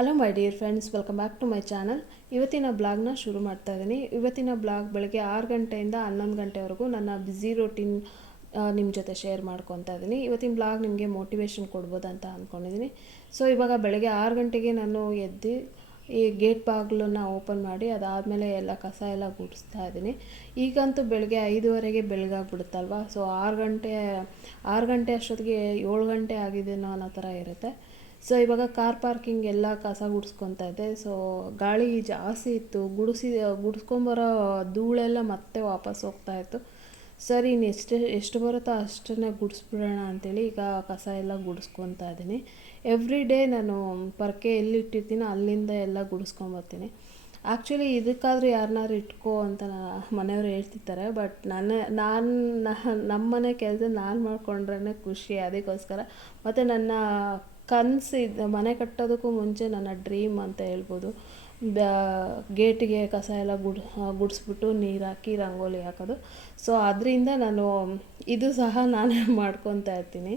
Hello my dear friends welcome back to my channel ಇವತ್ತಿನ ಬ್ಲಾಗ್ನ ಶುರು ಮಾಡ್ತಾ ಇದ್ದೀನಿ ಇವತ್ತಿನ ಬ್ಲಾಗ್ ಬೆಳಗ್ಗೆ ಆರು ಗಂಟೆಯಿಂದ ಹನ್ನೊಂದು ಗಂಟೆವರೆಗೂ ನನ್ನ ಬ್ಯುಸಿ ರೊಟೀನ್ ನಿಮ್ಮ ಜೊತೆ ಶೇರ್ ಮಾಡ್ಕೊತಾ ಇದ್ದೀನಿ ಇವತ್ತಿನ ಬ್ಲಾಗ್ ನಿಮಗೆ ಮೋಟಿವೇಶನ್ ಕೊಡ್ಬೋದು ಅಂತ ಅಂದ್ಕೊಂಡಿದ್ದೀನಿ ಸೊ ಇವಾಗ ಬೆಳಗ್ಗೆ ಆರು ಗಂಟೆಗೆ ನಾನು ಎದ್ದು ಈ ಗೇಟ್ ಬಾಗ್ಲನ್ನ ಓಪನ್ ಮಾಡಿ, ಅದಾದಮೇಲೆ ಎಲ್ಲ ಕಸ ಎಲ್ಲ ಗುಡಿಸ್ತಾ ಇದ್ದೀನಿ ಈಗಂತೂ ಬೆಳಗ್ಗೆ ಐದುವರೆಗೆ ಬೆಳಗಾಗ್ಬಿಡುತ್ತಲ್ವ? ಸೊ ಆರು ಗಂಟೆ ಆರು ಗಂಟೆ ಅಷ್ಟೊತ್ತಿಗೆ ಏಳು ಗಂಟೆ ಆಗಿದೆನೋ ಅನ್ನೋ ಥರ ಇರುತ್ತೆ. ಸೊ ಇವಾಗ ಕಾರ್ ಪಾರ್ಕಿಂಗ್ ಎಲ್ಲ ಕಸ ಗುಡಿಸ್ಕೊತಾ ಇದ್ದೆ ಸೊ ಗಾಳಿ ಜಾಸ್ತಿ ಇತ್ತು. ಗುಡಿಸಿ, ಗುಡಿಸ್ಕೊಂಬರೋ ಧೂಳೆಲ್ಲ ಮತ್ತೆ ವಾಪಸ್ ಹೋಗ್ತಾ ಇತ್ತು. ಸರಿ ಇನ್ನು ಎಷ್ಟು ಎಷ್ಟು ಬರುತ್ತೋ ಅಷ್ಟನ್ನೇ ಗುಡಿಸ್ಬಿಡೋಣ ಅಂತೇಳಿ ಈಗ ಕಸ ಎಲ್ಲ ಗುಡಿಸ್ಕೊತಾ ಇದ್ದೀನಿ. ಎವ್ರಿ ಡೇ ನಾನು ಪರ್ಕೆ ಎಲ್ಲಿ ಇಟ್ಟಿರ್ತೀನೋ ಅಲ್ಲಿಂದ ಎಲ್ಲ ಗುಡಿಸ್ಕೊಂಬರ್ತೀನಿ ಆ್ಯಕ್ಚುಲಿ ಇದಕ್ಕಾದರೂ ಯಾರನ್ನಾರು ಇಟ್ಕೋ ಅಂತ ಮನೆಯವರು ಹೇಳ್ತಿರ್ತಾರೆ. ಬಟ್ ನನ್ನ, ನಾನು ನಮ್ಮ ಮನೆ ಕೆಲಸ ನಾನು ಮಾಡಿಕೊಂಡ್ರೇ ಖುಷಿ. ಅದಕ್ಕೋಸ್ಕರ. ಮತ್ತು ನನ್ನ ಕನಸು ಇದು, ಮನೆ ಕಟ್ಟೋದಕ್ಕೂ ಮುಂಚೆ ನನ್ನ ಡ್ರೀಮ್ ಅಂತ ಹೇಳ್ಬೋದು. ಗೇಟಿಗೆ ಕಸ ಎಲ್ಲ ಗುಡ್ ಗುಡಿಸ್ಬಿಟ್ಟು ನೀರು ಹಾಕಿ ರಂಗೋಲಿ ಹಾಕೋದು. ಸೊ ಅದರಿಂದ ನಾನು, ಇದು ಸಹ ನಾನೇ ಮಾಡ್ಕೊತಾ ಇರ್ತೀನಿ.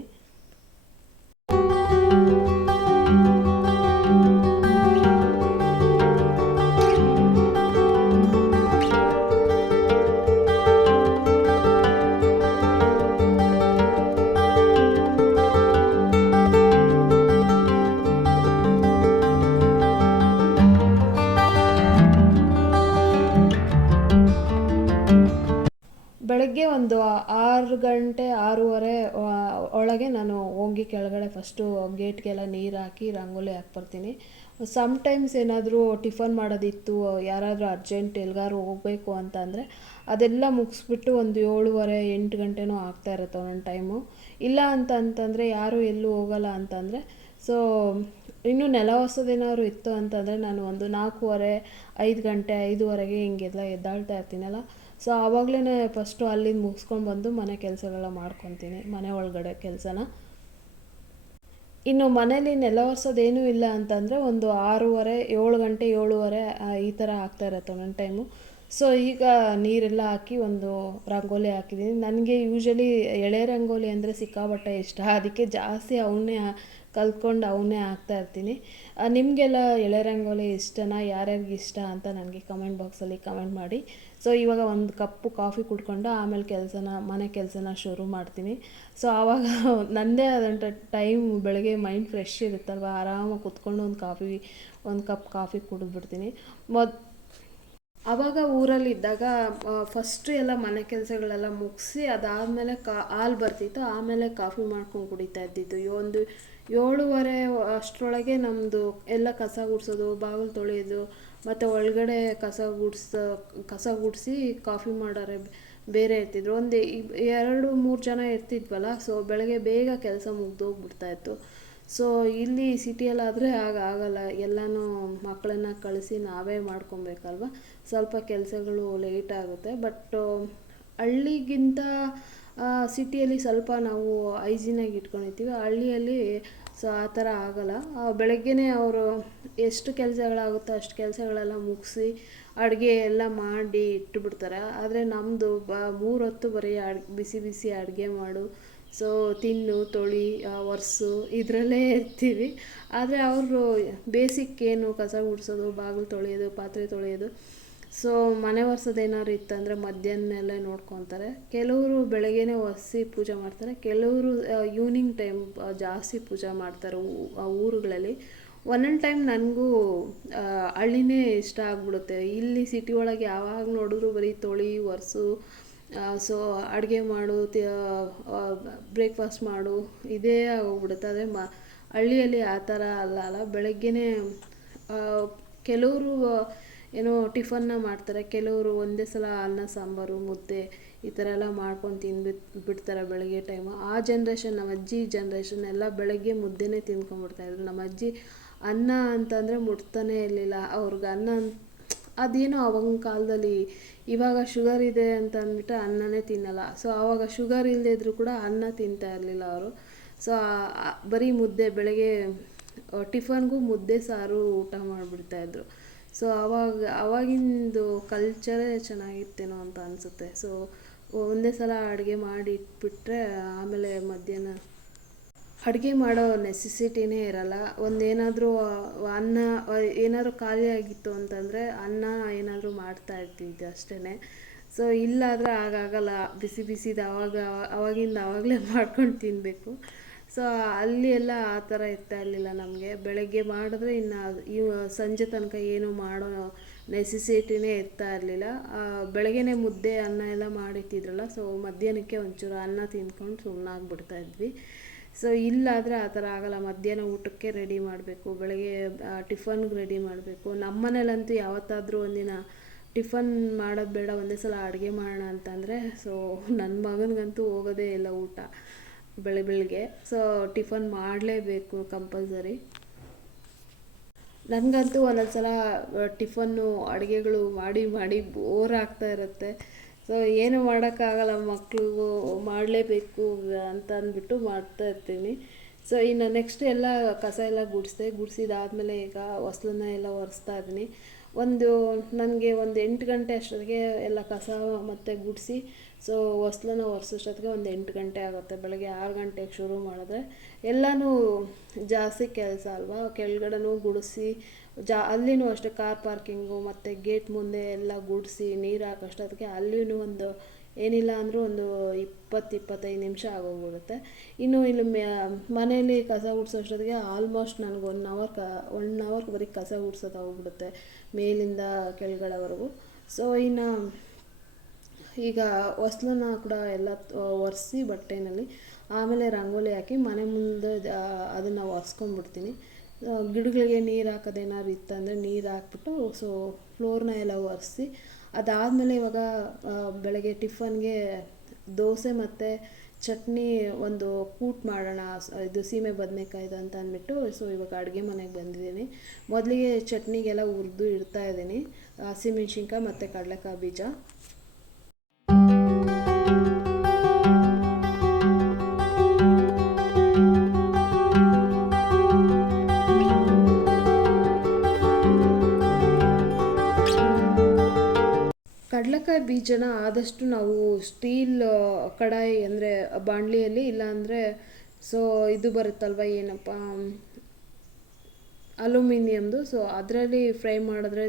ಫಸ್ಟು ಗೇಟ್ಗೆಲ್ಲ ನೀರು ಹಾಕಿ ರಂಗೋಲಿ ಹಾಕ್ಬರ್ತೀನಿ. ಸಮ್ಟೈಮ್ಸ್ ಏನಾದರೂ ಟಿಫನ್ ಮಾಡೋದಿತ್ತು, ಯಾರಾದರೂ ಅರ್ಜೆಂಟ್ ಎಲ್ಗಾರು ಹೋಗಬೇಕು ಅಂತ ಅಂದರೆ ಅದೆಲ್ಲ ಮುಗಿಸ್ಬಿಟ್ಟು ಒಂದು ಏಳುವರೆ, ಎಂಟು ಗಂಟೆನೂ ಆಗ್ತಾ ಇರುತ್ತೆ ಒಂದೊಂದು ಟೈಮು ಇಲ್ಲ ಅಂತ ಅಂತಂದರೆ ಯಾರೂ ಎಲ್ಲೂ ಹೋಗಲ್ಲ ಅಂತಂದರೆ ಸೊ ಇನ್ನೂ ನೆಲ ಹೊಸದೇನಾದ್ರು ಇತ್ತು ಅಂತಂದರೆ ನಾನು ಒಂದು ನಾಲ್ಕೂವರೆ, ಐದು ಗಂಟೆ, ಐದುವರೆಗೆ ಹಿಂಗೆಲ್ಲ ಎದ್ದಾಳ್ತಾ ಇರ್ತೀನಲ್ಲ. ಸೊ ಆವಾಗಲೇ ಫಸ್ಟು ಅಲ್ಲಿಂದ ಮುಗಿಸ್ಕೊಂಡು ಬಂದು ಮನೆ ಕೆಲಸಗಳೆಲ್ಲ ಮಾಡ್ಕೊತೀನಿ, ಮನೆ ಒಳಗಡೆ ಕೆಲಸನ. ಇನ್ನು ಮನೇಲಿ ನೆಲ ಒರೆಸೋದೇನೂ ಇಲ್ಲ ಅಂತಂದರೆ ಒಂದು ಆರೂವರೆ, ಏಳು ಗಂಟೆ, ಏಳೂವರೆ ಈ ಥರ ಆಗ್ತಾ ಇರುತ್ತೆ ಒಂದೊಂದು ಟೈಮು ಸೊ ಈಗ ನೀರೆಲ್ಲ ಹಾಕಿ ಒಂದು ರಂಗೋಲಿ ಹಾಕಿದ್ದೀನಿ. ನನಗೆ ಯೂಶಲಿ ಎಳೆ ರಂಗೋಲಿ ಅಂದರೆ ಸಿಕ್ಕಾಬಟ್ಟೆ ಇಷ್ಟ. ಅದಕ್ಕೆ ಜಾಸ್ತಿ ಅವನ್ನೇ ಕಲ್ತ್ಕೊಂಡು ಅವನ್ನೇ ಹಾಕ್ತಾ ಇರ್ತೀನಿ. ನಿಮಗೆಲ್ಲ ಎಳೆ ರಂಗೋಲಿ ಇಷ್ಟನಾ? ಯಾರ್ಯಾರಿಗೆ ಇಷ್ಟ ಅಂತ ನನಗೆ ಕಮೆಂಟ್ ಬಾಕ್ಸಲ್ಲಿ ಕಮೆಂಟ್ ಮಾಡಿ. ಸೊ ಇವಾಗ ಒಂದು ಕಪ್ಪು ಕಾಫಿ ಕುಡ್ಕೊಂಡು ಆಮೇಲೆ ಕೆಲಸನ, ಮನೆ ಕೆಲಸನ ಶುರು ಮಾಡ್ತೀನಿ. ಸೊ ಆವಾಗ ನನ್ನದೇ ಆದಂಥ ಟೈಮ್ ಬೆಳಗ್ಗೆ ಮೈಂಡ್ ಫ್ರೆಶ್ ಇರುತ್ತಲ್ವ? ಆರಾಮಾಗಿ ಕುತ್ಕೊಂಡು ಒಂದು ಕಾಫಿ, ಒಂದು ಕಪ್ ಕಾಫಿ ಕುಡಿದ್ಬಿಡ್ತೀನಿ. ಮೊದ್ ಆವಾಗ ಊರಲ್ಲಿದ್ದಾಗ ಫಸ್ಟು ಎಲ್ಲ ಮನೆ ಕೆಲಸಗಳೆಲ್ಲ ಮುಗಿಸಿ ಅದಾದಮೇಲೆ ಕಾ, ಹಾಲು ಬರ್ತಿತ್ತು, ಆಮೇಲೆ ಕಾಫಿ ಮಾಡ್ಕೊಂಡು ಕುಡಿತಾ ಇದ್ದಿದ್ದು. ಒಂದು ಏಳುವರೆ ಅಷ್ಟರೊಳಗೆ ನಮ್ಮದು ಎಲ್ಲ ಕಸ ಗುಡಿಸೋದು, ಬಾಗಿಲು ತೊಳೆಯೋದು, ಮತ್ತು ಒಳಗಡೆ ಕಸ ಗುಡಿಸ, ಕಸ ಗುಡಿಸಿ ಕಾಫಿ ಮಾಡೋರೆ ಬೇರೆ ಇರ್ತಿದ್ರು. ಒಂದು ಎರಡು ಮೂರು ಜನ ಇರ್ತಿದ್ವಲ್ಲ ಸೊ ಬೆಳಗ್ಗೆ ಬೇಗ ಕೆಲಸ ಮುಗ್ದೋಗ್ಬಿಡ್ತಾಯಿತ್ತು ಸೊ ಇಲ್ಲಿ ಸಿಟಿಯಲ್ಲಾದರೆ ಆಗ ಆಗಲ್ಲ. ಎಲ್ಲನೂ ಮಕ್ಕಳನ್ನ ಕಳಿಸಿ ನಾವೇ ಮಾಡ್ಕೊಬೇಕಲ್ವ? ಸ್ವಲ್ಪ ಕೆಲಸಗಳು ಲೇಟ್ ಆಗುತ್ತೆ. ಬಟ್ ಹಳ್ಳಿಗಿಂತ ಸಿಟಿಯಲ್ಲಿ ಸ್ವಲ್ಪ ನಾವು ಹೈಜಿನಾಗಿ ಇಟ್ಕೊಂಡಿರ್ತೀವಿ. ಹಳ್ಳಿಯಲ್ಲಿ ಸೊ, ಆ ಥರ ಆಗೋಲ್ಲ. ಬೆಳಗ್ಗೆನೇ ಅವರು ಎಷ್ಟು ಕೆಲಸಗಳಾಗುತ್ತೋ ಅಷ್ಟು ಕೆಲಸಗಳೆಲ್ಲ ಮುಗಿಸಿ ಅಡುಗೆ ಎಲ್ಲ ಮಾಡಿ ಇಟ್ಟುಬಿಡ್ತಾರೆ ಆದರೆ ನಮ್ಮದು ಬ ಮೂರು ಹೊತ್ತು ಬರೀ ಅಡ್, ಬಿಸಿ ಬಿಸಿ ಅಡುಗೆ ಮಾಡು. ಸೊ ತಿನ್ನು, ತೊಳಿ ಒರೆಸು, ಇದರಲ್ಲೇ ಇರ್ತೀವಿ. ಆದರೆ ಅವರು ಬೇಸಿಕ್ ಏನು ಕಸ ಗುಡಿಸೋದು, ಬಾಗಿಲು ತೊಳೆಯೋದು, ಪಾತ್ರೆ ತೊಳೆಯೋದು. ಸೊ ಮನೆ ಒರ್ಸೋದು ಏನಾದ್ರು ಇತ್ತಂದರೆ ಮಧ್ಯಾಹ್ನೆಲ್ಲ ನೋಡ್ಕೊತಾರೆ. ಕೆಲವರು ಬೆಳಗ್ಗೆನೇ ಒರೆಸಿ ಪೂಜೆ ಮಾಡ್ತಾರೆ. ಕೆಲವರು ಈವ್ನಿಂಗ್ ಟೈಮ್ ಜಾಸ್ತಿ ಪೂಜೆ ಮಾಡ್ತಾರೆ ಊರುಗಳಲ್ಲಿ. ಒಂದೊಂದು ಟೈಮ್ ನನಗೂ ಹಳ್ಳಿನೇ ಇಷ್ಟ ಆಗ್ಬಿಡುತ್ತೆ. ಇಲ್ಲಿ ಸಿಟಿ ಒಳಗೆ ಯಾವಾಗ ನೋಡಿದ್ರು ಬರೀ ತೊಳಿ, ಒರೆಸು ಸೊ ಅಡುಗೆ ಮಾಡು ಬ್ರೇಕ್ಫಾಸ್ಟ್ ಮಾಡು, ಇದೇ ಆಗೋಗ್ಬಿಡುತ್ತೆ. ಆದರೆ ಮ, ಹಳ್ಳಿಯಲ್ಲಿ ಆ ಥರ ಅಲ್ಲ ಅಲ್ಲ. ಬೆಳಗ್ಗೆನೇ ಕೆಲವರು ಏನೋ ಟಿಫನ್ನ ಮಾಡ್ತಾರೆ. ಕೆಲವರು ಒಂದೇ ಸಲ ಅನ್ನ, ಸಾಂಬಾರು, ಮುದ್ದೆ ಈ ಥರ ಎಲ್ಲ ಮಾಡ್ಕೊಂಡು ತಿಂದ್ಬಿಟ್ಟು ಬಿಡ್ತಾರೆ ಬೆಳಗ್ಗೆ ಟೈಮು ಆ ಜನ್ರೇಷನ್ ನಮ್ಮ ಅಜ್ಜಿ ಜನ್ರೇಷನ್ ಎಲ್ಲ ಬೆಳಗ್ಗೆ ಮುದ್ದೆನೇ ತಿಂದ್ಕೊಂಡ್ಬಿಡ್ತಾಯಿದ್ರು ನಮ್ಮ ಅಜ್ಜಿ ಅನ್ನ ಅಂತಂದರೆ ಮುಟ್ತಾನೇ ಇರಲಿಲ್ಲ. ಅವ್ರಿಗೆ ಅನ್ನ ಅದೇನೋ ಅವಾಗಿನ ಕಾಲದಲ್ಲಿ ಇವಾಗ ಶುಗರ್ ಇದೆ ಅಂತ ಅಂದ್ಬಿಟ್ಟು ಅನ್ನನೇ ತಿನ್ನಲ್ಲ. ಸೊ ಆವಾಗ ಶುಗರ್ ಇಲ್ಲದೇ ಇದ್ದರೂ ಕೂಡ ಅನ್ನ ತಿಂತಾ ಇರಲಿಲ್ಲ ಅವರು. ಸೊ ಬರೀ ಮುದ್ದೆ, ಬೆಳಗ್ಗೆ ಟಿಫನ್ಗೂ ಮುದ್ದೆ, ಸಾರು, ಊಟ ಮಾಡಿಬಿಡ್ತಾಯಿದ್ರು ಸೊ ಅವಾಗ ಆವಾಗಿಂದು ಕಲ್ಚರೇ ಚೆನ್ನಾಗಿತ್ತೇನೋ ಅಂತ ಅನಿಸುತ್ತೆ. ಸೊ ಒಂದೇ ಸಲ ಅಡುಗೆ ಮಾಡಿ ಇಟ್ಬಿಟ್ರೆ ಆಮೇಲೆ ಮಧ್ಯಾಹ್ನ ಅಡುಗೆ ಮಾಡೋ ನೆಸೆಸಿಟಿನೇ ಇರಲ್ಲ. ಒಂದೇನಾದರೂ ಅನ್ನ ಏನಾದರೂ ಖಾಲಿ ಆಗಿತ್ತು ಅಂತಂದರೆ ಅನ್ನ ಏನಾದರೂ ಮಾಡ್ತಾ ಇರ್ತಿದ್ದೆ ಅಷ್ಟೇ ಸೊ ಇಲ್ಲಾದರೆ ಆಗಾಗಲ್ಲ ಬಿಸಿ ಬಿಸಿದು ಆವಾಗ ಅವಾಗಿಂದ ಆವಾಗಲೇ ಮಾಡ್ಕೊಂಡು ತಿನ್ನಬೇಕು ಸೊ ಅಲ್ಲಿ ಎಲ್ಲ ಆ ಥರ ಇರ್ತಾ ಇರಲಿಲ್ಲ ನಮಗೆ. ಬೆಳಗ್ಗೆ ಮಾಡಿದ್ರೆ ಇನ್ನು ಸಂಜೆ ತನಕ ಏನು ಮಾಡೋ ನೆಸೆಸಿಟಿನೇ ಇರ್ತಾ ಇರಲಿಲ್ಲ. ಬೆಳಗ್ಗೆನೇ ಮುದ್ದೆ, ಅನ್ನ ಎಲ್ಲ ಮಾಡಿಟ್ಟಿದ್ರಲ್ಲ. ಸೊ ಮಧ್ಯಾಹ್ನಕ್ಕೆ ಒಂಚೂರು ಅನ್ನ ತಿಂದ್ಕೊಂಡು ಸುಮ್ಮನಾಗ್ಬಿಡ್ತಾ ಇದ್ವಿ. ಸೊ ಇಲ್ಲಾದರೆ ಆ ಥರ ಆಗಲ್ಲ. ಮಧ್ಯಾಹ್ನ ಊಟಕ್ಕೆ ರೆಡಿ ಮಾಡಬೇಕು. ಬೆಳಗ್ಗೆ ಟಿಫನ್ಗೆ ರೆಡಿ ಮಾಡಬೇಕು. ನಮ್ಮ ಮನೇಲಂತೂ ಯಾವತ್ತಾದರೂ ಒಂದಿನ ಟಿಫನ್ ಮಾಡೋದು ಬೇಡ, ಒಂದೇ ಸಲ ಅಡುಗೆ ಮಾಡೋಣ ಅಂತಂದರೆ ಸೊ ನನ್ನ ಮಗನಿಗಂತೂ ಹೋಗೋದೇ ಇಲ್ಲ ಊಟ ಬೆಳೆ ಬೆಳಗ್ಗೆ. ಸೊ ಟಿಫನ್ ಮಾಡಲೇಬೇಕು ಕಂಪಲ್ಸರಿ ನನಗಂತೂ ಒಂದೊಂದು ಸಲ ಟಿಫನ್ನು ಅಡುಗೆಗಳು ಮಾಡಿ ಮಾಡಿ ಬೋರ್ ಆಗ್ತಾ ಇರುತ್ತೆ. ಸೊ ಏನು ಮಾಡೋಕ್ಕಾಗಲ್ಲ, ಮಕ್ಳಿಗೂ ಮಾಡಲೇಬೇಕು ಅಂತ ಅಂದ್ಬಿಟ್ಟು ಮಾಡ್ತಾ ಇರ್ತೀನಿ. ಸೊ ಇನ್ನು ನೆಕ್ಸ್ಟ್ ಎಲ್ಲ ಕಸ ಎಲ್ಲ ಗುಡಿಸಿದೆ, ಗುಡಿಸಿದಾದ್ಮೇಲೆ ಈಗ ಹೊಸ್ಲನ್ನ ಎಲ್ಲ ಒರೆಸ್ತಾ ಇದ್ದೀನಿ. ಒಂದು, ನನಗೆ ಒಂದು ಎಂಟು ಗಂಟೆ ಅಷ್ಟೊತ್ತಿಗೆ ಎಲ್ಲ ಕಸ ಮತ್ತು ಗುಡಿಸಿ ಸೊ ಹೊಸ್ಲನ್ನ ಒರೆಸೋಷ್ಟೊತ್ತಿಗೆ ಒಂದು ಎಂಟು ಗಂಟೆ ಆಗುತ್ತೆ. ಬೆಳಗ್ಗೆ ಆರು ಗಂಟೆಗೆ ಶುರು ಮಾಡಿದ್ರೆ, ಎಲ್ಲನೂ ಜಾಸ್ತಿ ಕೆಲಸ ಅಲ್ವಾ? ಕೆಳಗಡೆನೂ ಗುಡಿಸಿ ಜಾ, ಅಲ್ಲಿನೂ ಅಷ್ಟೇ ಕಾರ್ ಪಾರ್ಕಿಂಗು ಮತ್ತು ಗೇಟ್ ಮುಂದೆ ಎಲ್ಲ ಗುಡಿಸಿ ನೀರು ಅದಕ್ಕೆ ಅಲ್ಲಿನೂ ಒಂದು ಏನಿಲ್ಲ ಅಂದರೂ ಒಂದು ಇಪ್ಪತ್ತು, ಇಪ್ಪತ್ತೈದು ನಿಮಿಷ ಆಗೋಗ್ಬಿಡುತ್ತೆ. ಇನ್ನು ಇಲ್ಲಿ ಮನೆಯಲ್ಲಿ ಕಸ ಗುಡಿಸೋಷ್ಟೊತ್ತಿಗೆ ಆಲ್ಮೋಸ್ಟ್ ನನಗೆ ಒನ್ ಅವರ್ ಕ ಒನ್ ಅವರ್ ಬರೀ ಕಸ ಗುಡ್ಸೋದು ಹೋಗ್ಬಿಡುತ್ತೆ ಮೇಲಿಂದ ಕೆಳಗಡೆವರೆಗೂ. ಸೊ ಇನ್ನು ಈಗ ಹೊಸ್ಲನ್ನ ಕೂಡ ಎಲ್ಲ ಒರೆಸಿ ಬಟ್ಟೆನಲ್ಲಿ ಆಮೇಲೆ ರಂಗೋಲಿ ಹಾಕಿ ಮನೆ ಮುಂದೆ ಅದನ್ನು ಒರೆಸ್ಕೊಂಡ್ಬಿಡ್ತೀನಿ. ಗಿಡಗಳಿಗೆ ನೀರು ಹಾಕೋದೇನಾದ್ರು ಇತ್ತಂದರೆ ನೀರು ಹಾಕ್ಬಿಟ್ಟು ಸೊ ಫ್ಲೋರ್ನ ಎಲ್ಲ ಒರೆಸಿ, ಅದಾದಮೇಲೆ ಇವಾಗ ಬೆಳಗ್ಗೆ ಟಿಫನ್ಗೆ ದೋಸೆ ಮತ್ತು ಚಟ್ನಿ ಒಂದು ಕೂಟ್ ಮಾಡೋಣ, ಇದು ಸೀಮೆ ಬದನೆಕಾಯ್ದು ಅಂತ ಅಂದ್ಬಿಟ್ಟು ಸೊ ಇವಾಗ ಅಡುಗೆ ಮನೆಗೆ ಬಂದಿದ್ದೀನಿ. ಮೊದಲಿಗೆ ಚಟ್ನಿಗೆಲ್ಲ ಹುರಿದು ಇಡ್ತಾ ಇದ್ದೀನಿ ಹಸಿಮೆಣ್ಸಿನ್ಕಾಯಿ ಮತ್ತು ಕಡಲೆಕಾಯಿ ಬೀಜ. ಕಡಲೆಕಾಯಿ ಬೀಜನ ಆದಷ್ಟು ನಾವು ಸ್ಟೀಲ್ ಕಡಾಯಿ ಅಂದರೆ ಬಾಣಲಿಯಲ್ಲಿ ಇಲ್ಲಾಂದರೆ ಸೊ ಇದು ಬರುತ್ತಲ್ವ ಏನಪ್ಪ? ಅಲುಮಿನಿಯಮ್ದು ಸೊ ಅದರಲ್ಲಿ ಫ್ರೈ ಮಾಡಿದ್ರೆ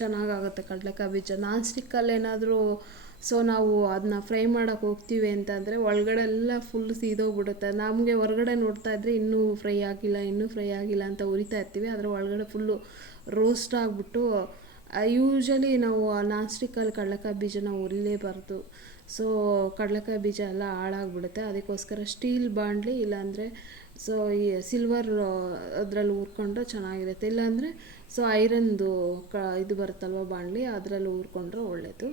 ಚೆನ್ನಾಗಾಗುತ್ತೆ ಕಡಲೆಕಾಯಿ ಬೀಜ. ನಾನ್ ಸ್ಟಿಕ್ಕಲ್ಲಿ ಏನಾದರೂ ಸೊ ನಾವು ಅದನ್ನ ಫ್ರೈ ಮಾಡೋಕ್ಕೆ ಹೋಗ್ತೀವಿ ಅಂತಂದರೆ ಒಳಗಡೆ ಎಲ್ಲ ಫುಲ್ ಸೀದೋಗ್ಬಿಡುತ್ತೆ. ನಮಗೆ ಹೊರಗಡೆ ನೋಡ್ತಾ ಇದ್ದರೆ ಇನ್ನೂ ಫ್ರೈ ಆಗಿಲ್ಲ, ಇನ್ನೂ ಫ್ರೈ ಆಗಿಲ್ಲ ಅಂತ ಉರಿತಾ ಇರ್ತೀವಿ. ಅದರ ಒಳಗಡೆ ಫುಲ್ಲು ರೋಸ್ಟ್ ಆಗಿಬಿಟ್ಟು ಯೂಶ್ವಲಿ ನಾವು ನಾನ್ ಸ್ಟಿಕ್ಕಲ್ಲಿ ಕಡಲೆಕಾಯಿ ಬೀಜನ ಉರಿಲೇಬಾರ್ದು. ಸೊ ಕಡಲೆಕಾಯಿ ಬೀಜ ಎಲ್ಲ ಹಾಳಾಗ್ಬಿಡುತ್ತೆ. ಅದಕ್ಕೋಸ್ಕರ ಸ್ಟೀಲ್ ಬಾಣಲಿ ಇಲ್ಲಾಂದರೆ ಸೊ ಈ ಸಿಲ್ವರ್ ಅದರಲ್ಲಿ ಹುರ್ಕೊಂಡ್ರೆ ಚೆನ್ನಾಗಿರುತ್ತೆ. ಇಲ್ಲಾಂದರೆ ಸೊ ಐರನ್ದು ಕ, ಇದು ಬರುತ್ತಲ್ವ ಬಾಣಲಿ ಅದರಲ್ಲಿ ಹುರ್ಕೊಂಡ್ರೆ ಒಳ್ಳೆಯದು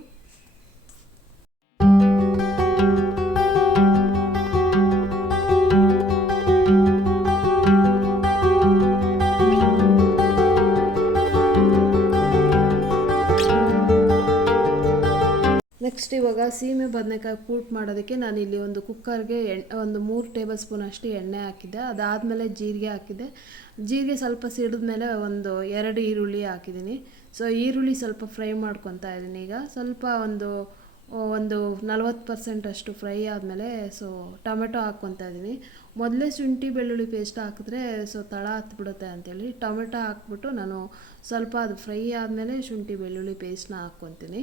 ನೆಕ್ಸ್ಟ್ ಇವಾಗ ಸೀಮೆ ಬದನೆಕಾಯಿ ಕೂಟ್ ಮಾಡೋದಕ್ಕೆ ನಾನು ಇಲ್ಲಿ ಒಂದು ಕುಕ್ಕರ್ಗೆ ಎಣ್ಣೆ ಒಂದು ಮೂರು ಟೇಬಲ್ ಸ್ಪೂನ್ ಅಷ್ಟು ಎಣ್ಣೆ ಹಾಕಿದ್ದೆ. ಅದಾದಮೇಲೆ ಜೀರಿಗೆ ಹಾಕಿದ್ದೆ. ಜೀರಿಗೆ ಸ್ವಲ್ಪ ಸಿಡಿದ ಮೇಲೆ ಒಂದು ಎರಡು ಈರುಳ್ಳಿ ಹಾಕಿದ್ದೀನಿ. ಸೊ ಈರುಳ್ಳಿ ಸ್ವಲ್ಪ ಫ್ರೈ ಮಾಡ್ಕೊತಾ ಇದ್ದೀನಿ ಈಗ. ಸ್ವಲ್ಪ ಒಂದು ಒಂದು ನಲ್ವತ್ತು ಪರ್ಸೆಂಟ್ ಅಷ್ಟು ಫ್ರೈ ಆದಮೇಲೆ ಸೊ ಟೊಮೆಟೊ ಹಾಕ್ಕೊತಾ ಇದ್ದೀನಿ. ಮೊದಲೇ ಶುಂಠಿ, ಬೆಳ್ಳುಳ್ಳಿ ಪೇಸ್ಟ್ ಹಾಕಿದ್ರೆ ಸೊ ತಳ ಹತ್ಬಿಡುತ್ತೆ ಅಂತೇಳಿ. ಟೊಮೆಟೊ ಹಾಕ್ಬಿಟ್ಟು ನಾನು ಸ್ವಲ್ಪ ಅದು ಫ್ರೈ ಆದಮೇಲೆ ಶುಂಠಿ, ಬೆಳ್ಳುಳ್ಳಿ ಪೇಸ್ಟ್ನ ಹಾಕ್ಕೊತೀನಿ.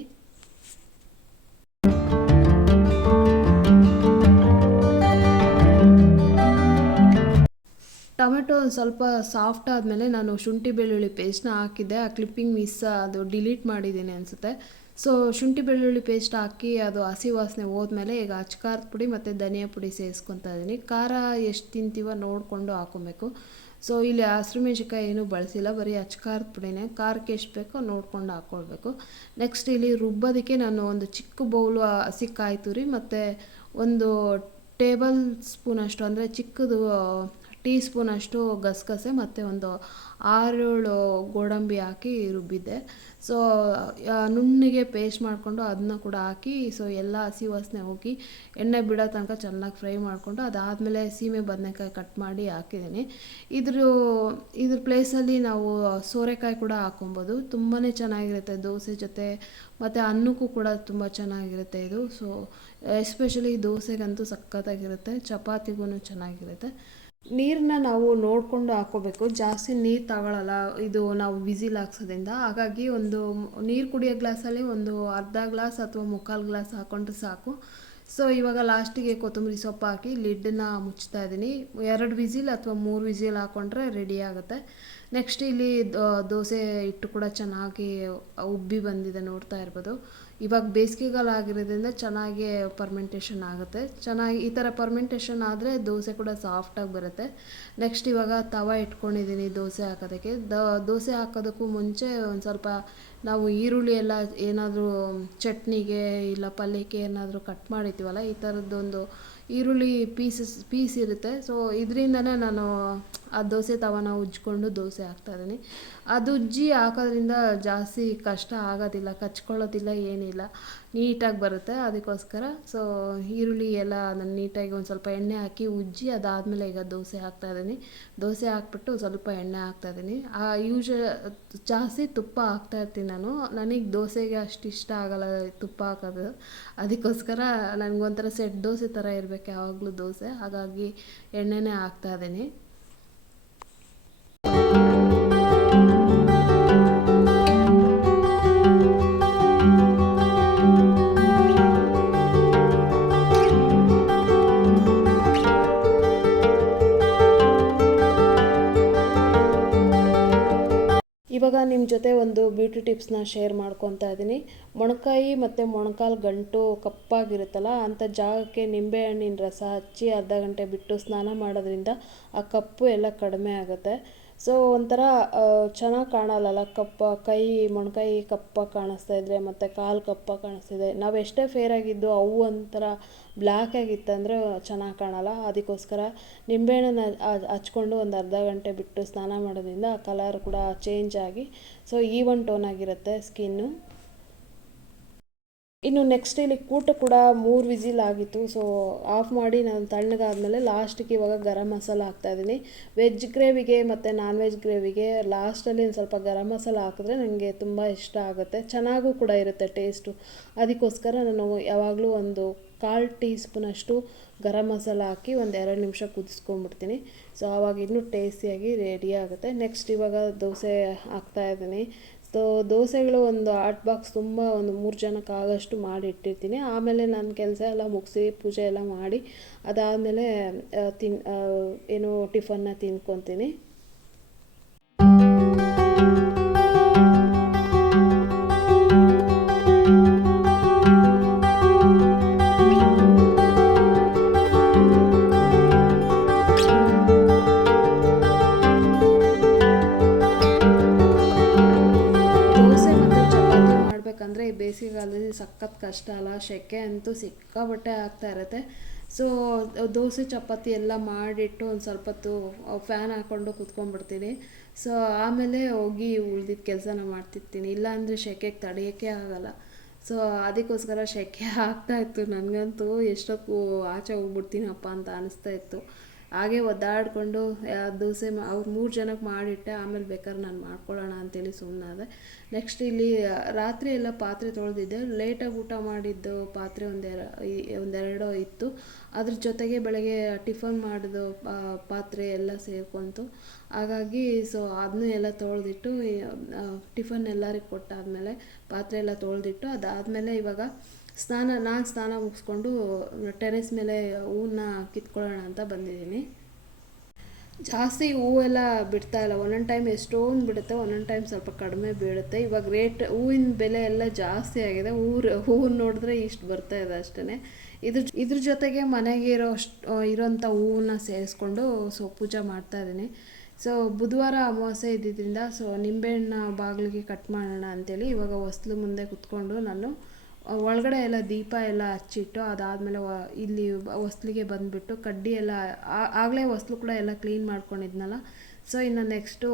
ಟೊಮೆಟೊ ಒಂದು ಸ್ವಲ್ಪ ಸಾಫ್ಟ್ ಆದಮೇಲೆ ನಾನು ಶುಂಠಿ ಬೆಳ್ಳುಳ್ಳಿ ಪೇಸ್ಟ್ನ ಹಾಕಿದ್ದೆ. ಆ ಕ್ಲಿಪ್ಪಿಂಗ್ ಮಿಸ್ ಅದು ಡಿಲೀಟ್ ಮಾಡಿದ್ದೀನಿ ಅನಿಸುತ್ತೆ. ಸೊ ಶುಂಠಿ ಬೆಳ್ಳುಳ್ಳಿ ಪೇಸ್ಟ್ ಹಾಕಿ ಅದು ಹಸಿ ವಾಸನೆ ಹೋದ್ಮೇಲೆ ಈಗ ಅಚ್ಕಾರದ ಪುಡಿ ಮತ್ತು ಧನಿಯಾ ಪುಡಿ ಸೇರಿಸ್ಕೊತಾ ಇದ್ದೀನಿ. ಖಾರ ಎಷ್ಟು ತಿಂತೀವೋ ನೋಡಿಕೊಂಡು ಹಾಕೊಬೇಕು. ಸೊ ಇಲ್ಲಿ ಹಸಿರುಮೆಣ್ಸಿಕಾಯಿ ಏನೂ ಬಳಸಿಲ್ಲ. ಬರೀ ಅಚ್ಕಾರದ ಪುಡಿನೇ. ಖಾರಕ್ಕೆ ಎಷ್ಟು ಬೇಕೋ ನೋಡ್ಕೊಂಡು ಹಾಕ್ಕೊಳ್ಬೇಕು ನೆಕ್ಸ್ಟ್ ಇಲ್ಲಿ ರುಬ್ಬೋದಕ್ಕೆ ನಾನು ಒಂದು ಚಿಕ್ಕ ಬೌಲು ಹಸಿ ಕಾಯಿ ತುರಿ ಮತ್ತು ಒಂದು ಟೇಬಲ್ ಸ್ಪೂನಷ್ಟು ಅಂದರೆ ಚಿಕ್ಕದು ಟೀ ಸ್ಪೂನಷ್ಟು ಗಸಗಸೆ ಮತ್ತು ಒಂದು ಆರೇಳು ಗೋಡಂಬಿ ಹಾಕಿ ರುಬ್ಬಿದ್ದೆ. ಸೊ ನುಣ್ಣಗೆ ಪೇಸ್ಟ್ ಮಾಡಿಕೊಂಡು ಅದನ್ನ ಕೂಡ ಹಾಕಿ ಸೊ ಎಲ್ಲ ಹಸಿ ವಾಸನೆ ಹೋಗಿ ಎಣ್ಣೆ ಬಿಡೋ ತನಕ ಚೆನ್ನಾಗಿ ಫ್ರೈ ಮಾಡಿಕೊಂಡು ಅದಾದಮೇಲೆ ಸೀಮೆ ಬದನೆಕಾಯಿ ಕಟ್ ಮಾಡಿ ಹಾಕಿದ್ದೀನಿ. ಇದ್ರ ಇದ್ರ ಪ್ಲೇಸಲ್ಲಿ ನಾವು ಸೋರೆಕಾಯಿ ಕೂಡ ಹಾಕೊಬೋದು. ತುಂಬಾ ಚೆನ್ನಾಗಿರುತ್ತೆ ದೋಸೆ ಜೊತೆ, ಮತ್ತು ಅನ್ನಕ್ಕೂ ಕೂಡ ತುಂಬ ಚೆನ್ನಾಗಿರುತ್ತೆ ಇದು. ಸೊ ಎಸ್ಪೆಷಲಿ ದೋಸೆಗಂತೂ ಸಖತ್ತಾಗಿರುತ್ತೆ ಚಪಾತಿಗೂ ಚೆನ್ನಾಗಿರುತ್ತೆ. ನೀರನ್ನ ನಾವು ನೋಡಿಕೊಂಡು ಹಾಕೋಬೇಕು. ಜಾಸ್ತಿ ನೀರು ತಗೊಳ್ಳಲ್ಲ ಇದು ನಾವು ವಿಸಿಲ್ ಹಾಕ್ಸೋದ್ರಿಂದ. ಹಾಗಾಗಿ ಒಂದು ನೀರು ಕುಡಿಯೋ ಗ್ಲಾಸಲ್ಲಿ ಒಂದು ಅರ್ಧ ಗ್ಲಾಸ್ ಅಥವಾ ಮುಕ್ಕಾಲು ಗ್ಲಾಸ್ ಹಾಕ್ಕೊಂಡ್ರೆ ಸಾಕು. ಸೊ, ಇವಾಗ ಲಾಸ್ಟಿಗೆ ಕೊತ್ತಂಬರಿ ಸೊಪ್ಪು ಹಾಕಿ ಲಿಡ್ಡನ್ನ ಮುಚ್ತಾ ಇದ್ದೀನಿ ಎರಡು ವಿಸಿಲ್ ಅಥವಾ ಮೂರು ವಿಸಿಲ್ ಹಾಕ್ಕೊಂಡ್ರೆ ರೆಡಿ ಆಗುತ್ತೆ. ನೆಕ್ಸ್ಟ್ ಇಲ್ಲಿ ದೋಸೆ ಹಿಟ್ಟು ಕೂಡ ಚೆನ್ನಾಗಿ ಉಬ್ಬಿ ಬಂದಿದೆ ನೋಡ್ತಾ ಇರ್ಬೋದು. ಇವಾಗ ಬೇಸಿಗೆಗಾಲ ಆಗಿರೋದ್ರಿಂದ ಚೆನ್ನಾಗಿ ಪರ್ಮೆಂಟೇಷನ್ ಆಗುತ್ತೆ. ಚೆನ್ನಾಗಿ ಈ ಥರ ಪರ್ಮೆಂಟೇಷನ್ ಆದರೆ ದೋಸೆ ಕೂಡ ಸಾಫ್ಟಾಗಿ ಬರುತ್ತೆ. ನೆಕ್ಸ್ಟ್ ಇವಾಗ ತವ ಇಟ್ಕೊಂಡಿದ್ದೀನಿ ದೋಸೆ ಹಾಕೋದಕ್ಕೆ. ದೋಸೆ ಹಾಕೋದಕ್ಕೂ ಮುಂಚೆ ಒಂದು ಸ್ವಲ್ಪ ನಾವು ಈರುಳ್ಳಿ ಎಲ್ಲ ಏನಾದರೂ ಚಟ್ನಿಗೆ ಇಲ್ಲ ಪಲ್ಯಕ್ಕೆ ಏನಾದರೂ ಕಟ್ ಮಾಡಿರ್ತೀವಲ್ಲ, ಈ ಥರದ್ದೊಂದು ಈರುಳ್ಳಿ ಪೀಸಸ್ ಪೀಸ್ ಇರುತ್ತೆ. ಸೊ ಇದರಿಂದನೇ ನಾನು ಆ ದೋಸೆ ತವನ ಉಜ್ಜಿಕೊಂಡು ದೋಸೆ ಹಾಕ್ತಾಯಿದ್ದೀನಿ ಅದು ಉಜ್ಜಿ ಹಾಕೋದ್ರಿಂದ ಜಾಸ್ತಿ ಕಷ್ಟ ಆಗೋದಿಲ್ಲ, ಕಚ್ಕೊಳ್ಳೋದಿಲ್ಲ, ಏನಿಲ್ಲ. ನೀಟಾಗಿ ಬರುತ್ತೆ. ಅದಕ್ಕೋಸ್ಕರ ಸೊ ಈರುಳ್ಳಿ ಎಲ್ಲ ನಾನು ನೀಟಾಗಿ ಒಂದು ಸ್ವಲ್ಪ ಎಣ್ಣೆ ಹಾಕಿ ಉಜ್ಜಿ ಅದಾದಮೇಲೆ ಈಗ ದೋಸೆ ಹಾಕ್ತಾಯಿದ್ದೀನಿ ದೋಸೆ ಹಾಕ್ಬಿಟ್ಟು ಸ್ವಲ್ಪ ಎಣ್ಣೆ ಹಾಕ್ತಾಯಿದ್ದೀನಿ ಆ ಯೂಶ ಜಾಸ್ತಿ ತುಪ್ಪ ಹಾಕ್ತಾ ಇರ್ತೀನಿ ನಾನು. ನನಗೆ ದೋಸೆಗೆ ಅಷ್ಟು ಇಷ್ಟ ಆಗಲ್ಲ ತುಪ್ಪ ಹಾಕೋದು. ಅದಕ್ಕೋಸ್ಕರ ನನಗೊಂಥರ ಸೆಟ್ ದೋಸೆ ಥರ ಇರಬೇಕು ಯಾವಾಗಲೂ ದೋಸೆ. ಹಾಗಾಗಿ ಎಣ್ಣೆನೇ ಹಾಕ್ತಾಯಿದ್ದೀನಿ ಇವಾಗ ನಿಮ್ಮ ಜೊತೆ ಒಂದು ಬ್ಯೂಟಿ ಟಿಪ್ಸ್ನ ಶೇರ್ ಮಾಡ್ಕೊತಾ ಇದ್ದೀನಿ. ಮೊಣಕಾಯಿ ಮತ್ತು ಮೊಣಕಾಲು ಗಂಟು ಕಪ್ಪಾಗಿರುತ್ತಲ್ಲ ಅಂಥ ಜಾಗಕ್ಕೆ ನಿಂಬೆಹಣ್ಣಿನ ರಸ ಹಚ್ಚಿ ಅರ್ಧ ಗಂಟೆ ಬಿಟ್ಟು ಸ್ನಾನ ಮಾಡೋದ್ರಿಂದ ಆ ಕಪ್ಪು ಎಲ್ಲ ಕಡಿಮೆ ಆಗುತ್ತೆ. ಸೊ ಒಂಥರ ಚೆನ್ನಾಗಿ ಕಾಣಲ್ಲಲ್ಲ? ಕಪ್ಪ, ಕೈ, ಮೊಣಕೈ ಕಪ್ಪಾಗಿ ಕಾಣಿಸ್ತಾ ಇದ್ರೆ, ಮತ್ತು ಕಾಲು ಕಪ್ಪಾಗಿ ಕಾಣಿಸ್ತಿದೆ ನಾವು ಎಷ್ಟೇ ಫೇರ್ ಆಗಿದ್ದು ಅವು ಒಂಥರ ಬ್ಲ್ಯಾಕ್ ಆಗಿತ್ತಂದರೆ ಚೆನ್ನಾಗಿ ಕಾಣಲ್ಲ? ಅದಕ್ಕೋಸ್ಕರ ನಿಂಬೆಹಣ್ಣನ್ನು ಹಚ್ಕೊಂಡು ಒಂದು ಅರ್ಧ ಗಂಟೆ ಬಿಟ್ಟು ಸ್ನಾನ ಮಾಡೋದ್ರಿಂದ ಆ ಕಲರ್ ಕೂಡ ಚೇಂಜ್ ಆಗಿ ಸೊ ಈವನ್ ಟೋನ್ ಆಗಿರುತ್ತೆ ಸ್ಕಿನ್ನು ಇನ್ನು ನೆಕ್ಸ್ಟ್ ಇಲ್ಲಿ ಕೂಟ ಕೂಡ ಮೂರು ವಿಸಿಲ್ ಆಗಿತ್ತು. ಸೊ ಆಫ್ ಮಾಡಿ ನಾನು ತಣ್ಣಗಾದ್ಮೇಲೆ ಲಾಸ್ಟಿಗೆ ಇವಾಗ ಗರಂ ಮಸಾಲ ಹಾಕ್ತಾಯಿದ್ದೀನಿ ವೆಜ್ ಗ್ರೇವಿಗೆ ಮತ್ತು ನಾನ್ ವೆಜ್ ಗ್ರೇವಿಗೆ ಲಾಸ್ಟಲ್ಲಿ ಒಂದು ಸ್ವಲ್ಪ ಗರಂ ಮಸಾಲ ಹಾಕಿದ್ರೆ ನನಗೆ ತುಂಬ ಇಷ್ಟ ಆಗುತ್ತೆ. ಚೆನ್ನಾಗೂ ಕೂಡ ಇರುತ್ತೆ ಟೇಸ್ಟು ಅದಕ್ಕೋಸ್ಕರ ನಾನು ಯಾವಾಗಲೂ ಒಂದು ಕಾಲು ಟೀ ಸ್ಪೂನಷ್ಟು ಗರಂ ಮಸಾಲ ಹಾಕಿ ಒಂದು ಎರಡು ನಿಮಿಷ ಕುದಿಸ್ಕೊಂಡ್ಬಿಡ್ತೀನಿ. ಸೊ ಆವಾಗ ಇನ್ನೂ ಟೇಸ್ಟಿಯಾಗಿ ರೆಡಿ ಆಗುತ್ತೆ. ನೆಕ್ಸ್ಟ್ ಇವಾಗ ದೋಸೆ ಹಾಕ್ತಾಯಿದ್ದೀನಿ ಸೊ ದೋಸೆಗಳು ಒಂದು ಆರ್ಟ್ ಬಾಕ್ಸ್ ತುಂಬ ಒಂದು ಮೂರು ಜನಕ್ಕೆ ಆಗೋಷ್ಟು ಮಾಡಿ ಇಟ್ಟಿರ್ತೀನಿ ಆಮೇಲೆ ನನ್ನ ಕೆಲಸ ಎಲ್ಲ ಮುಗಿಸಿ ಪೂಜೆ ಎಲ್ಲ ಮಾಡಿ ಅದಾದಮೇಲೆ ತಿನ್ ಏನು ಟಿಫನ್ನ ತಿನ್ಕೊತೀನಿ. ಕಷ್ಟ ಅಲ್ಲ, ಸೆಕೆ ಅಂತೂ ಸಿಕ್ಕಾಬಟ್ಟೆ ಆಗ್ತಾ ಇರುತ್ತೆ. ಸೊ ದೋಸೆ, ಚಪಾತಿ ಎಲ್ಲ ಮಾಡಿಟ್ಟು ಒಂದು ಸ್ವಲ್ಪ ಹೊತ್ತು ಫ್ಯಾನ್ ಹಾಕ್ಕೊಂಡು ಕುತ್ಕೊಂಡ್ಬಿಡ್ತೀನಿ. ಸೊ ಆಮೇಲೆ ಹೋಗಿ ಉಳ್ದಿದ್ದ ಕೆಲಸನ ಮಾಡ್ತಿರ್ತೀನಿ. ಇಲ್ಲಾಂದರೆ ಸೆಕೆಗೆ ತಡೆಯೋಕ್ಕೆ ಆಗಲ್ಲ. ಸೊ ಅದಕ್ಕೋಸ್ಕರ ಸೆಕೆ ಆಗ್ತಾಯಿತ್ತು ನನಗಂತೂ ಎಷ್ಟೊತ್ತು ಆಚೆ ಹೋಗ್ಬಿಡ್ತೀನಪ್ಪ ಅಂತ ಅನಿಸ್ತಾ ಇತ್ತು. ಹಾಗೆ ಒದ್ದಾಡಿಕೊಂಡು ದೋಸೆ ಅವ್ರು ಮೂರು ಜನಕ್ಕೆ ಮಾಡಿಟ್ಟೆ, ಆಮೇಲೆ ಬೇಕಾದ್ರೆ ನಾನು ಮಾಡ್ಕೊಳ್ಳೋಣ ಅಂತೇಳಿ ಸುಮ್ಮನಾದೆ ನೆಕ್ಸ್ಟ್ ಇಲ್ಲಿ ರಾತ್ರಿ ಎಲ್ಲ ಪಾತ್ರೆ ತೊಳೆದಿದ್ದೆ. ಲೇಟಾಗಿ ಊಟ ಮಾಡಿದ್ದು ಪಾತ್ರೆ ಒಂದೆರ ಒಂದೆರಡು ಇತ್ತು. ಅದ್ರ ಜೊತೆಗೆ ಬೆಳಗ್ಗೆ ಟಿಫನ್ ಮಾಡಿದ ಪಾತ್ರೆ ಎಲ್ಲ ಸೇರ್ಕೊಂತು. ಹಾಗಾಗಿ ಸೊ ಅದನ್ನೂ ಎಲ್ಲ ತೊಳೆದಿಟ್ಟು ಟಿಫನ್ ಎಲ್ಲರಿಗೆ ಕೊಟ್ಟಾದಮೇಲೆ ಪಾತ್ರೆ ಎಲ್ಲ ತೊಳೆದಿಟ್ಟು ಅದಾದಮೇಲೆ ಇವಾಗ ಸ್ನಾನ, ನಾನು ಸ್ನಾನ ಮುಗಿಸ್ಕೊಂಡು ಟೆರೆಸ್ ಮೇಲೆ ಹೂವನ್ನ ಕಿತ್ಕೊಳ್ಳೋಣ ಅಂತ ಬಂದಿದ್ದೀನಿ. ಜಾಸ್ತಿ ಹೂವೆಲ್ಲ ಬಿಡ್ತಾ ಇಲ್ಲ. ಒಂದೊಂದು ಟೈಮ್ ಎಷ್ಟೊಂದು ಬಿಡುತ್ತೆ, ಒಂದೊಂದು ಟೈಮ್ ಸ್ವಲ್ಪ ಕಡಿಮೆ ಬೀಳುತ್ತೆ. ಇವಾಗ ರೇಟ್ ಹೂವಿನ ಬೆಲೆ ಎಲ್ಲ ಜಾಸ್ತಿ ಆಗಿದೆ. ಹೂವು ಹೂವು ನೋಡಿದ್ರೆ ಇಷ್ಟು ಬರ್ತಾ ಇದೆ ಅಷ್ಟೇ ಇದ್ರ ಇದ್ರ ಜೊತೆಗೆ ಮನೆಗೆ ಇರೋ ಅಷ್ಟು ಇರೋಂಥ ಹೂವನ್ನ ಸೇರಿಸ್ಕೊಂಡು ಸೊ, ಪೂಜೆ ಮಾಡ್ತಾ ಇದ್ದೀನಿ. ಸೊ, ಬುಧವಾರ ಅಮಾವಾಸ್ಯೆ ಇದ್ದಿದ್ದರಿಂದ ಸೊ, ನಿಂಬೆಹಣ್ಣ ಬಾಗಿಲಿಗೆ ಕಟ್ ಮಾಡೋಣ ಅಂತೇಳಿ ಇವಾಗ ಹೊಸ್ಲು ಮುಂದೆ ಕುತ್ಕೊಂಡು ನಾನು ಒಳಗಡೆ ಎಲ್ಲ ದೀಪ ಎಲ್ಲ ಹಚ್ಚಿಟ್ಟು ಅದಾದಮೇಲೆ ವ, ಇಲ್ಲಿ ಹೊಸ್ಲಿಗೆ ಬಂದುಬಿಟ್ಟು ಕಡ್ಡಿ ಎಲ್ಲ ಆಗಲೇ ಹೊಸ್ಲು ಕೂಡ ಎಲ್ಲ ಕ್ಲೀನ್ ಮಾಡ್ಕೊಂಡಿದ್ನಲ್ಲ. ಸೊ ಇನ್ನು ನೆಕ್ಸ್ಟು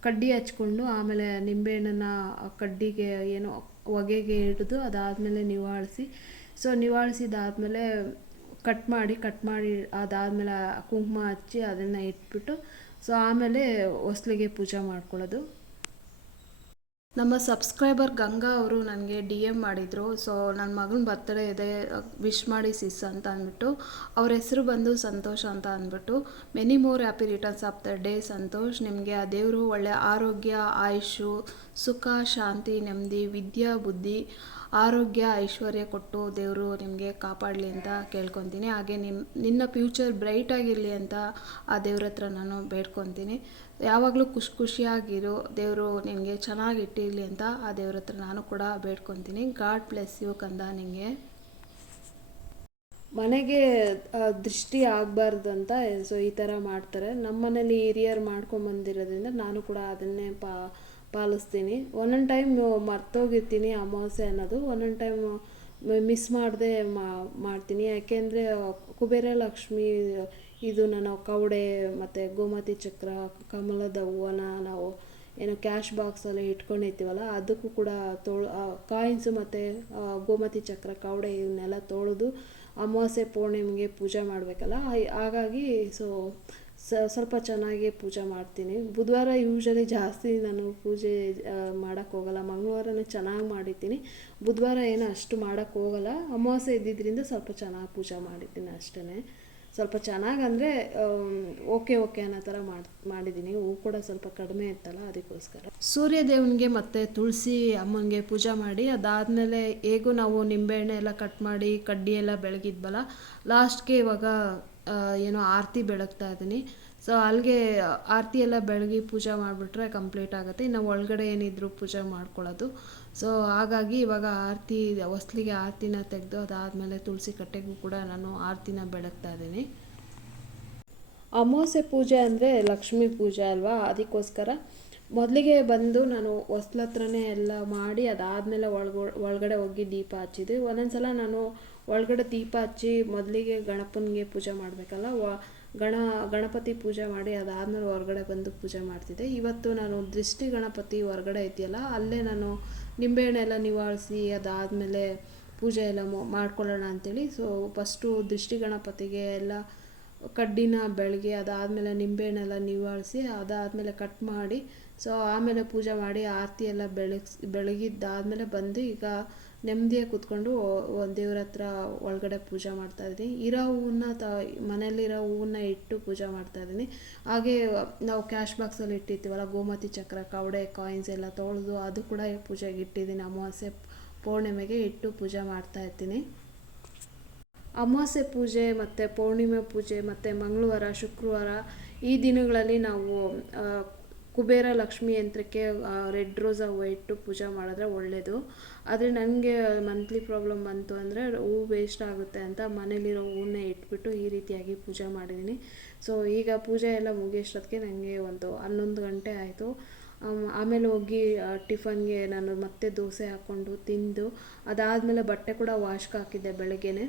ಕಡ್ಡಿ ಹಚ್ಕೊಂಡು ಆಮೇಲೆ ನಿಂಬೆಹಣ್ಣನ್ನು ಕಡ್ಡಿಗೆ ಏನು ಹೊಗೆಗೆ ಹಿಡಿದು ಅದಾದಮೇಲೆ ನಿವಾಳಿಸಿ ಸೊ ನಿವಾಳಿಸಿದಾದಮೇಲೆ ಕಟ್ ಮಾಡಿ ಕಟ್ ಮಾಡಿ ಅದಾದಮೇಲೆ ಕುಂಕುಮ ಹಚ್ಚಿ ಅದನ್ನು ಇಟ್ಬಿಟ್ಟು ಸೊ ಆಮೇಲೆ ಹೊಸ್ಲಿಗೆ ಪೂಜೆ ಮಾಡ್ಕೊಳ್ಳೋದು. ನಮ್ಮ ಸಬ್ಸ್ಕ್ರೈಬರ್ ಗಂಗಾ ಅವರು ನನಗೆ ಡಿ ಎಂ ಮಾಡಿದರು. ಸೊ, ನನ್ನ ಮಗನ ಬರ್ತಡೇ ಇದೆ ವಿಶ್ ಮಾಡಿ ಸಿಸ್ ಅಂತ ಅಂದ್ಬಿಟ್ಟು, ಅವ್ರ ಹೆಸರು ಬಂದು ಸಂತೋಷ್ ಅಂತ ಅಂದ್ಬಿಟ್ಟು many more happy returns of the day Santosh. ನಿಮಗೆ ಆ ದೇವರು ಒಳ್ಳೆ ಆರೋಗ್ಯ ಆಯುಷು ಸುಖ, ಶಾಂತಿ, ನೆಮ್ಮದಿ, ವಿದ್ಯಾ, ಬುದ್ಧಿ, ಆರೋಗ್ಯ, ಐಶ್ವರ್ಯ ಕೊಟ್ಟು ದೇವರು ನಿಮಗೆ ಕಾಪಾಡಲಿ ಅಂತ ಕೇಳ್ಕೊತೀನಿ. ಹಾಗೆ ನಿಮ್ಮ ನಿನ್ನ ಫ್ಯೂಚರ್ ಬ್ರೈಟ್ ಆಗಿರಲಿ ಅಂತ ಆ ದೇವ್ರ ಹತ್ರ ನಾನು ಬೇಡ್ಕೊತೀನಿ. ಯಾವಾಗಲೂ ಖುಷಿ ಖುಷಿಯಾಗಿರು, ದೇವರು ನಿನಗೆ ಚೆನ್ನಾಗಿ ಇಟ್ಟಿರಲಿ ಅಂತ ಆ ದೇವ್ರ ಹತ್ರ ನಾನು ಕೂಡ ಬೇಡ್ಕೊತೀನಿ. ಗಾಡ್ ಬ್ಲೆಸ್ ಯು ಕಂದ ನಿನಗೆ ಮನೆಗೆ ದೃಷ್ಟಿ ಆಗಬಾರ್ದು ಅಂತ ಸೊ ಈ ಥರ ಮಾಡ್ತಾರೆ. ನಮ್ಮ ಮನೇಲಿ ಹಿರಿಯರು ಮಾಡ್ಕೊಂಬಂದಿರೋದ್ರಿಂದ ನಾನು ಕೂಡ ಅದನ್ನೇ ಪಾ, ಪಾಲಿಸ್ತೀನಿ. ಒಂದೊಂದು ಟೈಮ್ ಮರ್ತೋಗಿರ್ತೀನಿ ಅಮಾವಾಸ್ಯೆ ಅನ್ನೋದು. ಒಂದೊಂದು ಟೈಮ್ ಮಿಸ್ ಮಾಡದೆ ಮಾಡ್ತೀನಿ. ಯಾಕೆಂದರೆ ಕುಬೇರ ಲಕ್ಷ್ಮಿ ಇದು ನಾವು ಕವಡೆ ಮತ್ತು ಗೋಮತಿ ಚಕ್ರ, ಕಮಲದ ಹೂವನ್ನ ನಾವು ಏನು ಕ್ಯಾಶ್ ಬಾಕ್ಸಲ್ಲಿ ಇಟ್ಕೊಂಡಿರ್ತೀವಲ್ಲ, ಅದಕ್ಕೂ ಕೂಡ ತೋಳು ಕಾಯಿನ್ಸು ಮತ್ತು ಗೋಮತಿ ಚಕ್ರ, ಕವಡೆ ಇವನ್ನೆಲ್ಲ ತೊಳೆದು ಅಮಾವಾಸ್ಯೆ ಪೂರ್ಣಿಮೆಗೆ ಪೂಜೆ ಮಾಡಬೇಕಲ್ಲ ಹಾಗಾಗಿ ಸೊ, ಸ್ವಲ್ಪ ಚೆನ್ನಾಗಿ ಪೂಜೆ ಮಾಡ್ತೀನಿ. ಬುಧವಾರ ಯೂಶಲಿ ಜಾಸ್ತಿ ನಾನು ಪೂಜೆ ಮಾಡೋಕ್ಕೆ ಹೋಗಲ್ಲ, ಮಂಗಳವಾರನೇ ಚೆನ್ನಾಗಿ ಮಾಡಿದ್ದೀನಿ ಬುಧವಾರ ಏನು ಅಷ್ಟು ಮಾಡೋಕ್ಕೆ ಹೋಗಲ್ಲ, ಅಮಾವಾಸ್ಯೆ ಇದ್ದಿದ್ದರಿಂದ ಸ್ವಲ್ಪ ಚೆನ್ನಾಗಿ ಪೂಜೆ ಮಾಡಿದ್ದೀನಿ ಅಷ್ಟೇ ಸ್ವಲ್ಪ ಚೆನ್ನಾಗಿ ಅಂದರೆ ಓಕೆ ಓಕೆ ಅನ್ನೋ ಥರ ಮಾಡಿ ಮಾಡಿದ್ದೀನಿ ಹೂ ಕೂಡ ಸ್ವಲ್ಪ ಕಡಿಮೆ ಇತ್ತಲ್ಲ, ಅದಕ್ಕೋಸ್ಕರ. ಸೂರ್ಯ ದೇವನಿಗೆ ಮತ್ತು ತುಳಸಿ ಅಮ್ಮನಿಗೆ ಪೂಜೆ ಮಾಡಿ, ಅದಾದಮೇಲೆ ಹೇಗೂ ನಾವು ನಿಂಬೆಹಣ್ಣೆ ಎಲ್ಲ ಕಟ್ ಮಾಡಿ, ಕಡ್ಡಿ ಎಲ್ಲ ಬೆಳಗಿದ್ವಲ್ಲ ಲಾಸ್ಟ್ಗೆ ಇವಾಗ ಏನೋ ಆರತಿ ಬೆಳಗ್ತಾ ಇದ್ದೀನಿ. ಸೊ, ಅಲ್ಲಿಗೆ ಆರತಿ ಎಲ್ಲ ಬೆಳಗಿ ಪೂಜೆ ಮಾಡಿಬಿಟ್ರೆ ಕಂಪ್ಲೀಟ್ ಆಗುತ್ತೆ. ಇನ್ನು ಒಳಗಡೆ ಏನಿದ್ರು ಪೂಜೆ ಮಾಡ್ಕೊಳ್ಳೋದು. ಸೊ ಹಾಗಾಗಿ ಇವಾಗ ಆರತಿ, ಹೊಸ್ಲಿಗೆ ಆರತಿನ ತೆಗೆದು ಅದಾದಮೇಲೆ ತುಳಸಿ ಕಟ್ಟೆಗೂ ಕೂಡ ನಾನು ಆರತಿನ ಬೆಳಗ್ತಾ ಇದ್ದೀನಿ. ಅಮಾವಾಸ್ಯೆ ಪೂಜೆ ಅಂದರೆ ಲಕ್ಷ್ಮೀ ಪೂಜೆ ಅಲ್ವಾ? ಅದಕ್ಕೋಸ್ಕರ ಮೊದಲಿಗೆ ಬಂದು ನಾನು ಹೊಸ್ಲ ಹತ್ರನೇ ಎಲ್ಲ ಮಾಡಿ ಅದಾದಮೇಲೆ ಒಳಗೊ, ಒಳಗಡೆ ಹೋಗಿ ದೀಪ ಹಚ್ಚಿದ್ವಿ. ಒಂದೊಂದು ಸಲ ನಾನು ಒಳಗಡೆ ದೀಪ ಹಚ್ಚಿ ಮೊದಲಿಗೆ ಗಣಪನಿಗೆ ಪೂಜೆ ಮಾಡಬೇಕಲ್ಲ? ಗಣ, ಗಣಪತಿ ಪೂಜೆ ಮಾಡಿ ಅದಾದಮೇಲೆ ಹೊರಗಡೆ ಬಂದು ಪೂಜೆ ಮಾಡ್ತಿದ್ದೆ. ಇವತ್ತು ನಾನು ದೃಷ್ಟಿ ಗಣಪತಿ ಹೊರಗಡೆ ಇದೆಯಲ್ಲ, ಅಲ್ಲೇ ನಾನು ನಿಂಬೆಹಣ್ಣು ಎಲ್ಲ ನಿವಾಳಿಸಿ ಅದಾದಮೇಲೆ ಪೂಜೆ ಎಲ್ಲ ಮಾಡ್ಕೊಳ್ಳೋಣ ಅಂತೇಳಿ. ಸೊ ಫಸ್ಟು ದೃಷ್ಟಿ ಗಣಪತಿಗೆ ಎಲ್ಲ ಕಡ್ಡಿನ ಬೆಳಗ್ಗೆ ಅದಾದಮೇಲೆ ನಿಂಬೆಹಣ್ಣೆಲ್ಲ ನಿವಾಳಿಸಿ ಅದಾದಮೇಲೆ ಕಟ್ ಮಾಡಿ ಸೊ ಆಮೇಲೆ ಪೂಜೆ ಮಾಡಿ ಆರತಿ ಎಲ್ಲ ಬೆಳಗ್ಸಿ, ಬೆಳಗಿದ್ದಾದಮೇಲೆ ಬಂದು ಈಗ ನೆಮ್ಮದಿಯಾಗಿ ಕೂತ್ಕೊಂಡು ದೇವ್ರ ಹತ್ರ ಒಳಗಡೆ ಪೂಜೆ ಮಾಡ್ತಾಯಿದ್ದೀನಿ ಇರೋ ಹೂವನ್ನ ತ ಮನೇಲಿರೋ ಹೂವನ್ನ ಇಟ್ಟು ಪೂಜೆ ಮಾಡ್ತಾಯಿದ್ದೀನಿ ಹಾಗೆ ನಾವು ಕ್ಯಾಶ್ ಬಾಕ್ಸಲ್ಲಿ ಇಟ್ಟಿರ್ತೀವಲ್ಲ, ಗೋಮತಿ ಚಕ್ರ, ಕವಡೆ, ಕಾಯಿನ್ಸ್ ಎಲ್ಲ ತೊಳೆದು ಅದು ಕೂಡ ಪೂಜೆಗೆ ಇಟ್ಟಿದ್ದೀನಿ. ಅಮಾವಾಸ್ಯೆ ಪೌರ್ಣಿಮೆಗೆ ಇಟ್ಟು ಪೂಜೆ ಮಾಡ್ತಾ ಇರ್ತೀನಿ. ಅಮಾವಾಸ್ಯೆ ಪೂಜೆ ಮತ್ತು ಪೌರ್ಣಿಮೆ ಪೂಜೆ ಮತ್ತು ಮಂಗಳವಾರ, ಶುಕ್ರವಾರ ಈ ದಿನಗಳಲ್ಲಿ ನಾವು ಕುಬೇರ ಲಕ್ಷ್ಮಿ ಯಂತ್ರಕ್ಕೆ ರೆಡ್ ರೋಸ ಇಟ್ಟು ಪೂಜೆ ಮಾಡಿದ್ರೆ ಒಳ್ಳೆಯದು ಆದರೆ ನನಗೆ ಮಂತ್ಲಿ ಪ್ರಾಬ್ಲಮ್ ಬಂತು ಅಂದರೆ ಹೂ ವೇಸ್ಟ್ ಆಗುತ್ತೆ ಅಂತ ಮನೇಲಿರೋ ಹೂವನ್ನೇ ಇಟ್ಬಿಟ್ಟು ಈ ರೀತಿಯಾಗಿ ಪೂಜೆ ಮಾಡಿದ್ದೀನಿ ಸೊ ಈಗ ಪೂಜೆ ಎಲ್ಲ ಮುಗಿಯೋಷ್ಟೊತ್ತಿಗೆ ನನಗೆ ಒಂದು ಹನ್ನೊಂದು ಗಂಟೆ ಆಯಿತು. ಆಮೇಲೆ ಹೋಗಿ ಟಿಫನ್ಗೆ ನಾನು ಮತ್ತೆ ದೋಸೆ ಹಾಕ್ಕೊಂಡು ತಿಂದು, ಅದಾದಮೇಲೆ ಬಟ್ಟೆ ಕೂಡ ವಾಶ್ಗೆ ಹಾಕಿದ್ದೆ ಬೆಳಗ್ಗೆನೆ.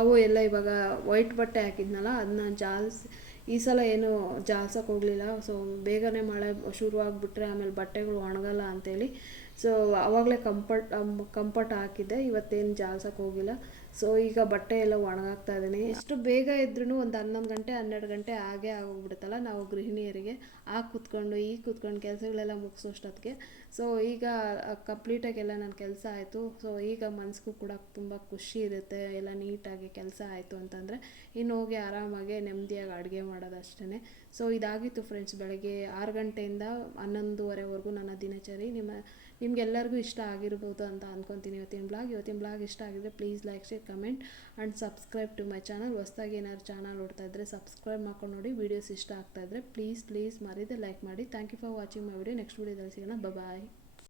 ಅವು ಎಲ್ಲ ಇವಾಗ ವೈಟ್ ಬಟ್ಟೆ ಹಾಕಿದ್ನಲ್ಲ ಅದನ್ನ ಜಾಲ್ಸಿ ಈ ಸಲ ಏನು ಜಾಲ್ಸಕ್ಕೆ ಹೋಗಲಿಲ್ಲ. ಸೊ ಬೇಗನೆ ಮಳೆ ಶುರುವಾಗಿಬಿಟ್ರೆ ಆಮೇಲೆ ಬಟ್ಟೆಗಳು ಒಣಗಲ್ಲ ಅಂತೇಳಿ. ಸೊ ಆವಾಗಲೇ ಕಂಫರ್ಟ್ ಕಂಫರ್ಟ್ ಹಾಕಿದ್ದೆ. ಇವತ್ತೇನು ಜಾಲ್ಸಕ್ಕೆ ಹೋಗಿಲ್ಲ. ಸೊ ಈಗ ಬಟ್ಟೆ ಎಲ್ಲ ಒಣಗಾಕ್ತಾ ಇದ್ದೀನಿ. ಎಷ್ಟು ಬೇಗ ಇದ್ರೂ ಒಂದು ಹನ್ನೊಂದು ಗಂಟೆ, ಹನ್ನೆರಡು ಗಂಟೆ ಆಗೇ ಆಗೋಗ್ಬಿಡುತ್ತಲ್ಲ ನಾವು ಗೃಹಿಣಿಯರಿಗೆ. ಆ ಕೂತ್ಕೊಂಡು, ಈ ಕೂತ್ಕೊಂಡು ಕೆಲಸಗಳೆಲ್ಲ ಮುಗಿಸೋಷ್ಟೊತ್ತಿಗೆ. ಸೊ ಈಗ ಕಂಪ್ಲೀಟಾಗೆಲ್ಲ ನನ್ನ ಕೆಲಸ ಆಯಿತು. ಸೊ ಈಗ ಮನಸ್ಸಿಗೂ ಕೂಡ ತುಂಬ ಖುಷಿ ಇರುತ್ತೆ. ಎಲ್ಲ ನೀಟಾಗಿ ಕೆಲಸ ಆಯಿತು ಅಂತಂದರೆ, ಇನ್ನು ಹೋಗಿ ಆರಾಮಾಗಿ ನೆಮ್ಮದಿಯಾಗಿ ಅಡುಗೆ ಮಾಡೋದು ಅಷ್ಟೇ ಸೊ ಇದಾಗಿತ್ತು ಫ್ರೆಂಡ್ಸ್ ಬೆಳಗ್ಗೆ ಆರು ಗಂಟೆಯಿಂದ ಹನ್ನೊಂದುವರೆವರೆಗೂ ನನ್ನ ದಿನಚರಿ. ನಿಮ್ಮ, ನಿಮಗೆಲ್ಲರಿಗೂ ಇಷ್ಟ ಆಗಿರ್ಬೋದು ಅಂತ ಅಂದ್ಕೊತೀನಿ ಇವತ್ತಿನ ಬ್ಲಾಗ್ ಇವತ್ತಿನ ಬ್ಲಾಗ್ ಇಷ್ಟ ಆಗಿದ್ರೆ please like share comment and subscribe to my channel ಹೊಸ್ದಾಗಿ ಏನಾದ್ರು ಚಾನಲ್ ನೋಡ್ತಾ ಇದ್ದರೆ ಸಬ್ಸ್ಕ್ರೈಬ್ ಮಾಡ್ಕೊಂಡು ನೋಡಿ. ವೀಡಿಯೋಸ್ ಇಷ್ಟ ಆಗ್ತಾ ಇದ್ದರೆ ಪ್ಲೀಸ್ ಪ್ಲೀಸ್ ಮರೀದೆ ಲೈಕ್ ಮಾಡಿ. Thank you for watching my video next ವೀಡಿಯೋದಲ್ಲಿ ಸಿಗೋಣ. ಬಾಯ್